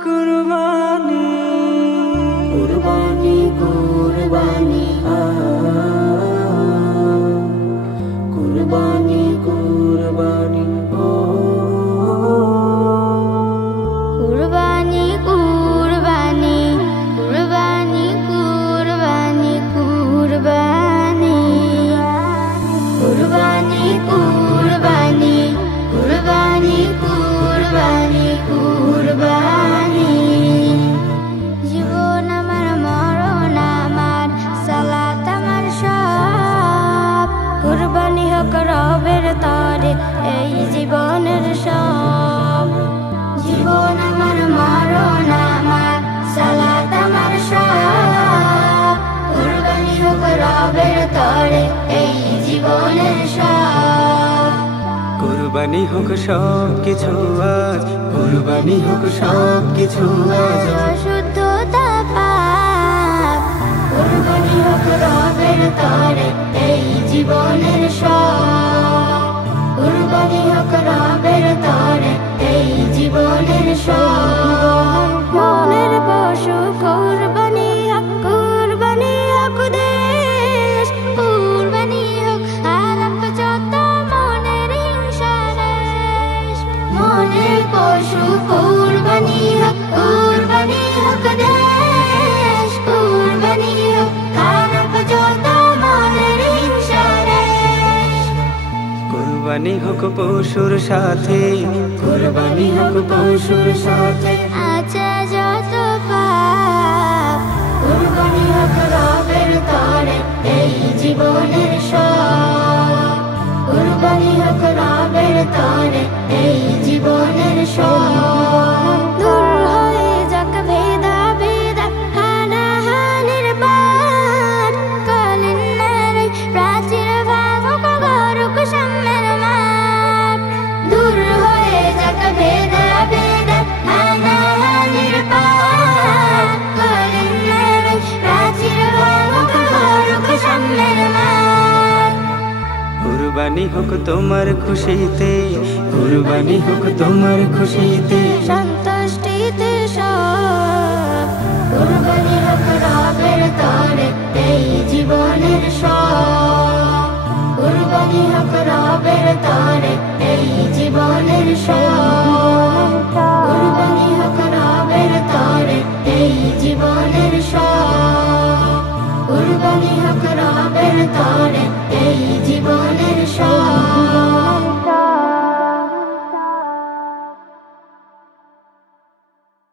কুরবানি কুরবানি কুরবানি কুরবানি কুরবানি কুরবানি কুরবানি কুরবানি কুরবানি কুরবানি কুরবানি কুরবানি কুরবানি কুরবানি কুরবানি জীবন আমার মরণ আমার সালাত আমার সব কুরবানি হোক রবের তরে এই জীবনের সব জীবন আমার মরণ আমার সালাত আমার সব কুরবানি হোক রবের তরে এই জীবনের সব কুরবানি হোক সব কিছু আজ কুরবানি হোক সব কিছু আজ শুদ্ধতা পাপ কুরবানি হোক রবের তরে এই জীবনের সব কুরবানি হোক রবের তরে এই জীবনের সব মনের পশু কুরবানি হোক দেশ কুরবানি হোক আরব যত মনের হিংসা রেশ মনের পশু কুরবানি হোক দেশ কুরবানি হোক আরব যত মনের হিংসা রেশ কুরবানি হোক পশুর সাথে কুরবানি হোক পশুর সাথে আছে যত পাপ কুরবানি হোক রবের তরে এই জীবনের সব কুরবানি হোক রবের তরে এই জীবনের সব দূর হয়ে যাক ভেদাভেদ হানাহানির বাদ কলিন্নার প্রাচীর ভাঙুক গরুক সাম্যের মাঠ দূর হয়ে যাক ভেদাভেদ হানাহানির বাদ কলিন্নার প্রাচীর ভাঙুক গরুক সাম্যের মাঠ কুরবানি হোক তোমার খুশিতে কুরবানি হোক তোমার খুশিতে